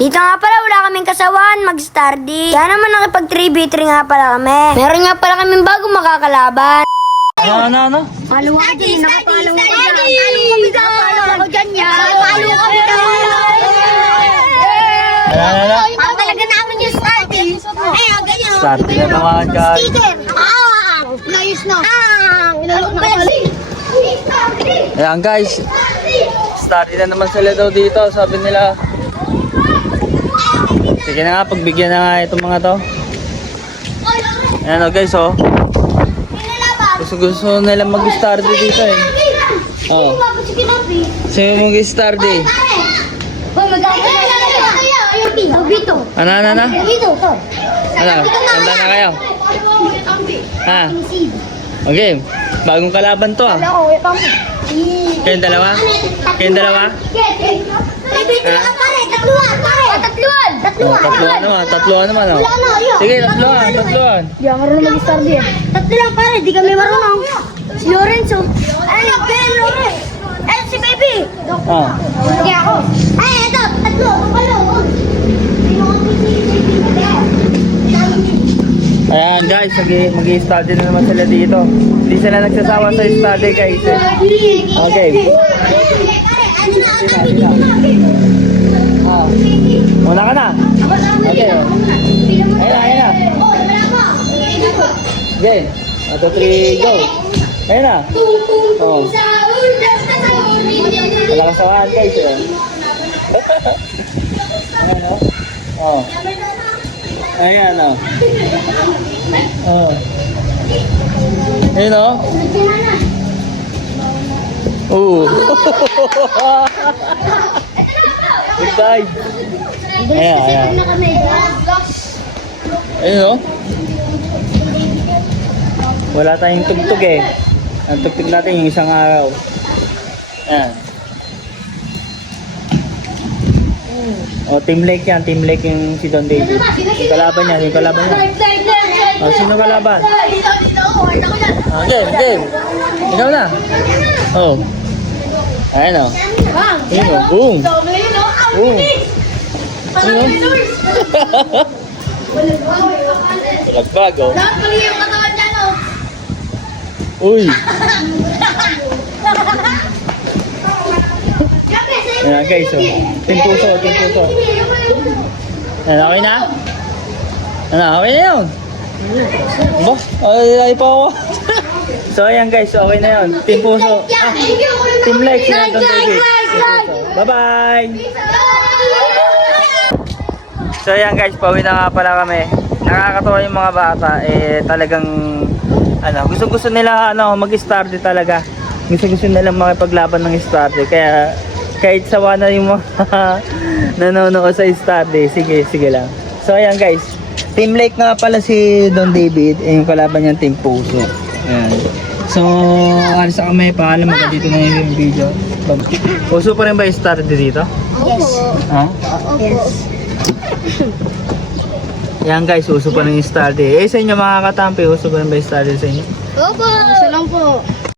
Dito nga pala, wala kaming kasawahan, mag-Stardy. Kaya naman nakipag 3v3 nga pala kami. Meron nga pala kaming bago makakalaban. Ano? Follow ka dyan, nakapalo ka dyan. Nakapalo ako dyan yan. Nakapalo ka dyan. Ano? Ang talaga namin yung Stardy. Eh, ganyan. Stardy na naman dyan. Sticker. Nayos na. Ayan guys, Stardy na naman sila daw dito, sabi nila. Sige na nga, pagbigyan na nga itong mga to. Ayan o guys oh. Gusto nila mag-Stardy dito eh. Oh. Sino mag-Stardy? Ano? Ano? Handa na kayo? Ha? Okay, bagong kalaban to ah. Kayong dalawa? Kayong dalawa? Tatluan naman oh. Sige, tatluan. Di ako marunong mag-Stardy eh. Tatlo lang pare, di kami marunong. Si Lorenzo. Ay, Lorenzo. Eh, si Baby. Oh. Sige ako. Ay, ito, tatlo. Ayan guys, mag-i-study na naman sila dito. Hindi sila nagsasawa sa study guys eh. Okay. Oh. Una ka na. Okay. Ayun na. Okay. 1, 2, 3, go. Ayun na. Oh. Wala kasawaan guys eh. Ayan o. Oh. Ayan o. Oh. Ayun o. Oh. Goodbye. Ayan. Ayun o. Wala tayong tugtog eh. Ang tugtog natin yung isang araw. Ayan. O, Team Lake yan. Team Lake yung si Don David. Yung kalaban niya. O, sino kalaban? Game. Ikaw na. Oh. Ayan o. Ayan o. Boom. Boom. Lagbag o. Uy. Ayan guys o. Team puso. Ayan, okay na? Ano, okay na yun? Ba? Ay pa ako. So ayan guys, okay na yun. Team puso. Team Like, si Don David. Bye-bye! So ayan guys, pauwi na nga pala kami. Nakakatawa yung mga bata. Eh talagang gusto nila mag-Stardy talaga. Gusto nila makipaglaban ng Stardy. Kaya kahit sawa na yung mga nanonood sa Stardy, sige lang. So ayan guys, Team Lake nga pala si Don David, yung kalaban niyang Team Puso. Ayan. So, alis na kami, paalam mga dito na yung video. Puso pa rin ba yung Stardy dito? Yes. Ha? Yes. Yan guys, uso pa rin yung Stardy. Eh sa inyo mga katampi, uso pa rin ba yung Stardy sa inyo? Opo. Isa lang po.